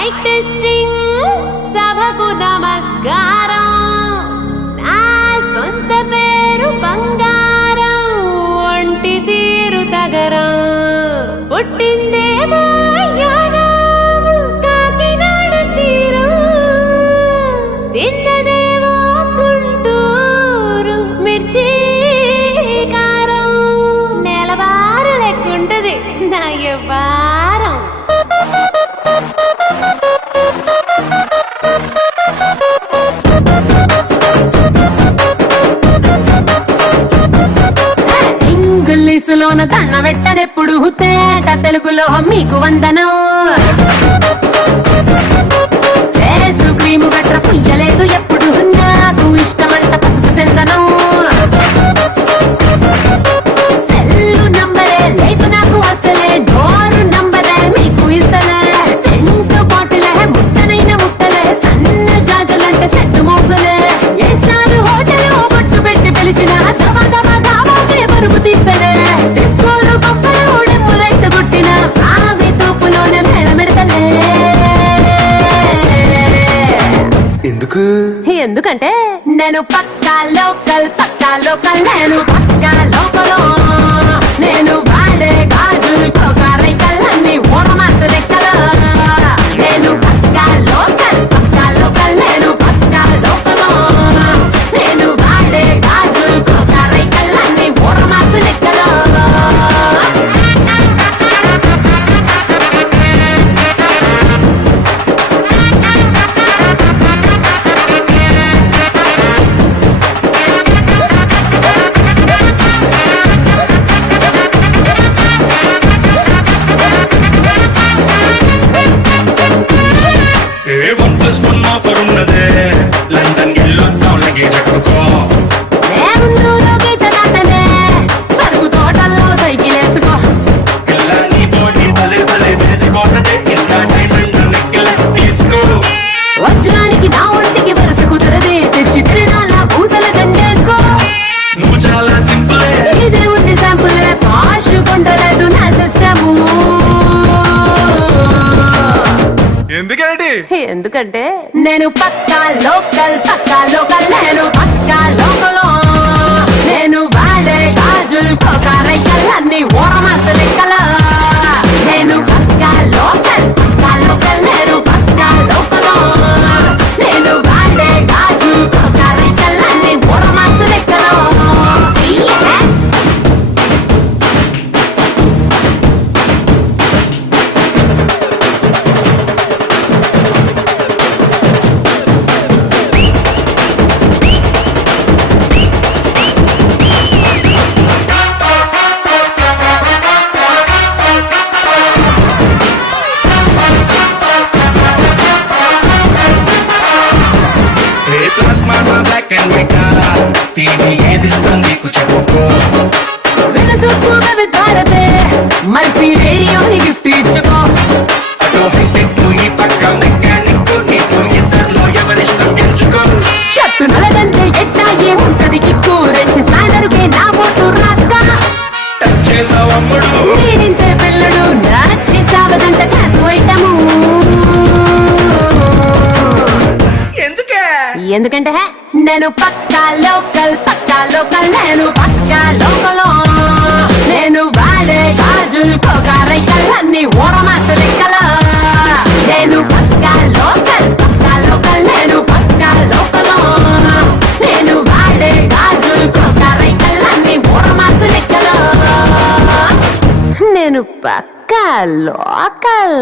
Mic testing సభకు నమస్కారం. నా సొంత పేరు బంగారం, ఒంటి తీరు తగరం. పుట్టిందేమో యానాము కాకినాడ తీరు, తిన్నదేమో గుంటూరు మిర్చి కారం. నెలవారు లెక్కుంటది నా యవ్వారం. ఇంగ్లీషులోన దండ పెట్టనెప్పుడు తేట తెలుగులో మీకు వందనం. ఫేసు క్రీము గట్ర పుయ్యలేదు ఎప్పుడు, నాకు ఇష్టమంట పసుపు సెందనం. సెల్లు నంబరే లేదు నాకు అసలే, డోరు నంబరే మీకు ఇస్తలే. సెంటు బాటిలే ముట్టనైన ముట్టలే, సన్న జాజులంటే సెట్టు మోజులే. ఏసారు హోటల్ బొట్టు పెట్టి పిలిచిన దమా దమా దావాకే పరుపు తీస్తలే. డిస్కోలు పప్పలు డెమ్ములెట్టు గుట్టిన ఆవి తూపులోనే మేళమెడతలే. ఎందుకంటే నేను పక్కా లోకల్ నేను పక్కా లోకల్. నేను వాడే గాజులు కోకారైకల్లన్నీ ఓరమాస లెక్కల. నేను పక్కా లోకల్ నేను పక్కా లోకల్. నేను వాడే గాజులు కోకారైకల్లన్నీ ఓరమాస లెక్కల. లండన్ వెళ్ళొద్దాం లగేజ్ ఎక్కుకో. సరుకు తోటల్లో సైకిల్ వేసుకో. ఇలా నీ బాడీ భలే భలే వేసిపోతదే, ఇలా డైమండ్ నెక్లెస్ తీసుకో. వజ్రానికి నా ఒంటికి వరుస కుదరదే, తెచ్చి తిరణాల పూసల దండేసుకో. నువ్వు చాలా సింపులే, ఇదే ఉంది శాంపులే, పాష్ కొండలేదు నా సిస్టము. ఎందుకంటే నేను పక్కా లోకల్ నేను పక్కా లోకల్. నేను వాడే గాజులు కోకారైకల్లన్నీ ఓరమాస లెక్కల. నేను పక్కా లోకల్ నేను పక్కా లోకల్. నేను వాడే గాజులు కోకారైకల్లన్నీ ఓరమాస లెక్కల. బ్లాక్ అండ్ వైట్ టీవీ ఏది ఇష్టం నీకు చెప్పుకో. వినసొప్పుగా విద్వారతే మల్పీ రేడియోని గిఫ్ట్ ఇచ్చుకో. అటు హైటెక్ ఈ పక్క మెకానిక్, నీకు ఇద్దరిలో ఎవరిష్టం ఎంచుకో. షర్టు నలగంటే ఎట్టా ఏముంటది కిక్కు, రెచ్చి స్నానరుకే నా బొట్టు రాస్తా. టచ్ చేసావు అమ్ముడు, నేనింతే పిల్లడు నచ్చి సావదంట కాసు ఐటము. ఎందుకంటే నేను పక్కా లోకల్ నేను పక్కా లోకల్. నేను వాడే గాజులు కోకారైకల్లన్నీ ఓరమాస లెక్కల. నేను పక్కా లోకల్ నేను పక్కా లోకల్. నేను వాడే గాజులు కోకారైకల్లన్నీ ఓరమాస లెక్కల. నేను పక్కా లోకల్.